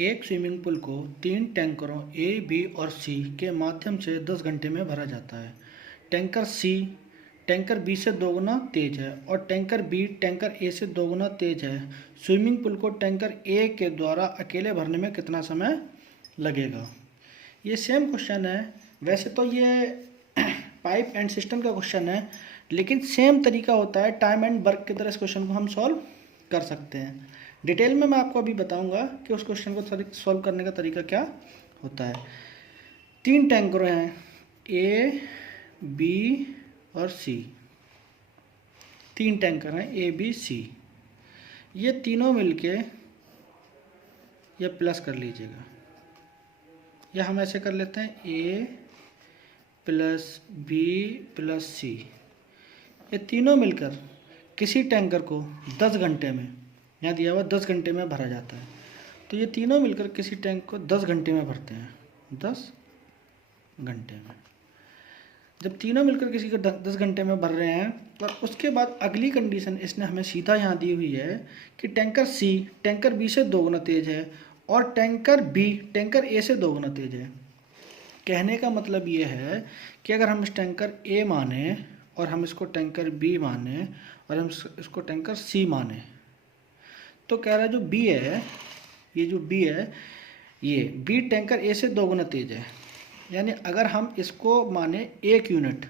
एक swimming pool को 3 टैंकरों ए, बी और सी के माध्यम से 10 घंटे में भरा जाता है। टैंकर बी से दोगुना तेज है और टैंकर बी टैंकर ए से दोगुना तेज है। स्विमिंग पूल को टैंकर ए के द्वारा अकेले भरने में कितना समय लगेगा। ये सेम क्वेश्चन है। वैसे तो ये पाइप एंड सिस्टम का क्वेश्चन है, लेकिन सेम तरीका होता है। टाइम एंड वर्क की तरह इस क्वेश्चन को हम सॉल्व कर सकते हैं। डिटेल में मैं आपको अभी बताऊंगा कि उस क्वेश्चन को सॉल्व करने का तरीका क्या होता है। 3 टैंकर हैं, ए, बी और सी। 3 टैंकर हैं ए, बी, सी। ये तीनों मिलके ये प्लस कर लीजिएगा, या हम ऐसे कर लेते हैं ए प्लस बी प्लस सी। ये तीनों मिलकर किसी टैंकर को 10 घंटे में, यहाँ दिया हुआ 10 घंटे में भरा जाता है। तो ये तीनों मिलकर किसी टैंक को 10 घंटे में भरते हैं। 10 घंटे में जब तीनों मिलकर किसी को 10 घंटे में भर रहे हैं, तो उसके बाद अगली कंडीशन इसने हमें सीधा यहाँ दी हुई है कि टैंकर सी टैंकर बी से दोगुना तेज है और टैंकर बी टैंकर ए से दोगुना तेज है। कहने का मतलब ये है कि अगर हम इस टैंकर ए माने और हम इसको टैंकर बी माने और हम इसको टैंकर सी माने, तो कह रहा है जो बी है, ये जो बी है, ये बी टैंकर ए से दोगुना तेज है। यानी अगर हम इसको माने 1 यूनिट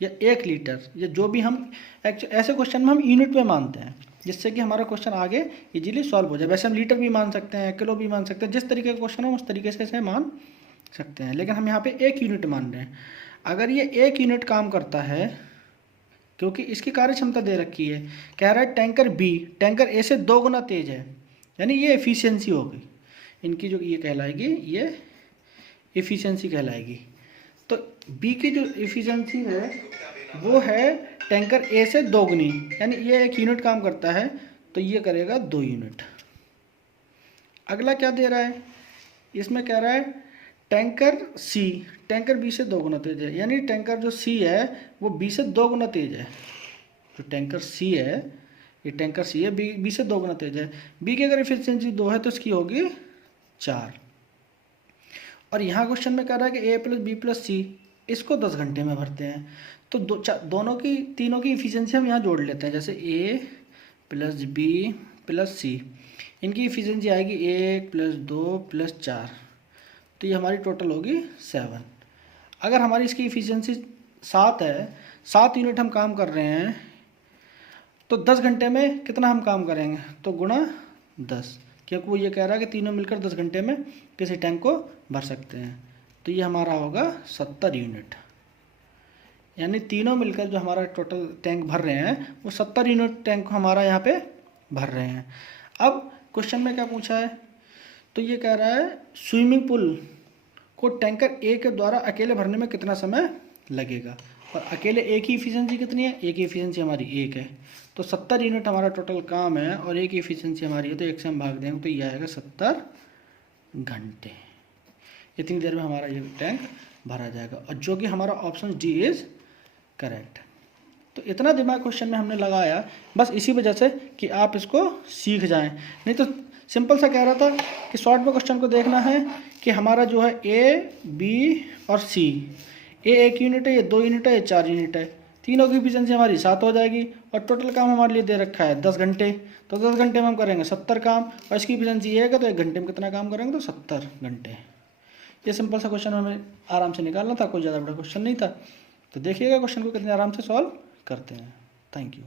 या 1 लीटर या जो भी हम ऐसे क्वेश्चन में हम यूनिट में मानते हैं, जिससे कि हमारा क्वेश्चन आगे इजीली सॉल्व हो जाए। वैसे हम लीटर भी मान सकते हैं, किलो भी मान सकते हैं, जिस तरीके का क्वेश्चन है उस तरीके से इसे मान सकते हैं, लेकिन हम यहाँ पे 1 यूनिट मान रहे हैं। अगर ये 1 यूनिट काम करता है, क्योंकि इसकी कार्य क्षमता दे रखी है, कह रहा है टैंकर बी टैंकर ए से 2 गुना तेज है, यानी ये एफिशिएंसी होगी इनकी, जो ये कहलाएगी, ये एफिशिएंसी कहलाएगी। तो बी की जो एफिशिएंसी है वो है टैंकर ए से 2 गुनी, यानी ये 1 यूनिट काम करता है तो ये करेगा 2 यूनिट। अगला क्या दे रहा है, इसमें कह रहा है टैंकर सी टैंकर बी से 2 गुना तेज है, यानी टैंकर जो सी है वो बी से 2 गुना तेज है। जो टैंकर सी है, ये टैंकर सी है, बी से 2 गुना तेज है। बी की अगर एफिशिएंसी 2 है तो इसकी होगी 4। और यहाँ क्वेश्चन में कह रहा है कि ए प्लस बी प्लस सी इसको 10 घंटे में भरते हैं। तो दोनों की तीनों की एफिशिएंसी हम यहाँ जोड़ लेते हैं, जैसे ए प्लस बी प्लस सी, इनकी एफिशिएंसी आएगी 1 प्लस 2 प्लस 4, तो ये हमारी टोटल होगी 7। अगर हमारी इसकी एफिशिएंसी 7 है, 7 यूनिट हम काम कर रहे हैं, तो 10 घंटे में कितना हम काम करेंगे, तो गुणा 10, क्योंकि वो ये कह रहा है कि तीनों मिलकर 10 घंटे में किसी टैंक को भर सकते हैं। तो ये हमारा होगा 70 यूनिट, यानी तीनों मिलकर जो हमारा टोटल टैंक भर रहे हैं वो 70 यूनिट टैंक हमारा यहाँ पे भर रहे हैं। अब क्वेश्चन में क्या पूछा है, तो ये कह रहा है स्विमिंग पूल को टैंकर ए के द्वारा अकेले भरने में कितना समय लगेगा, और अकेले ए की एफिशिएंसी कितनी है, ए की एफिशिएंसी हमारी 1 है, तो 70 यूनिट हमारा टोटल काम है और ए की एफिशिएंसी हमारी है, तो 1 से हम भाग देंगे तो ये आएगा 70 घंटे। इतनी देर में हमारा ये टैंक भरा जाएगा, और जो कि हमारा ऑप्शन डी इज़ करेक्ट। तो इतना दिमाग क्वेश्चन में हमने लगाया बस इसी वजह से कि आप इसको सीख जाएं, नहीं तो सिंपल सा कह रहा था कि शॉर्ट में क्वेश्चन को देखना है कि हमारा जो है ए, बी और सी, ए 1 यूनिट है, ये 2 यूनिट है, ये 4 यूनिट है, तीनों की एफिशिएंसी हमारी 7 हो जाएगी, और टोटल काम हमारे लिए दे रखा है 10 घंटे, तो 10 घंटे में हम करेंगे 70 काम, और इसकी एफिशिएंसी 1 है, तो 1 घंटे में कितना काम करेंगे, तो 70 घंटे। ये सिंपल सा क्वेश्चन हमें आराम से निकालना था, कोई ज़्यादा बड़ा क्वेश्चन नहीं था। तो देखिएगा क्वेश्चन को कितने आराम से सॉल्व करते हैं। Thank you.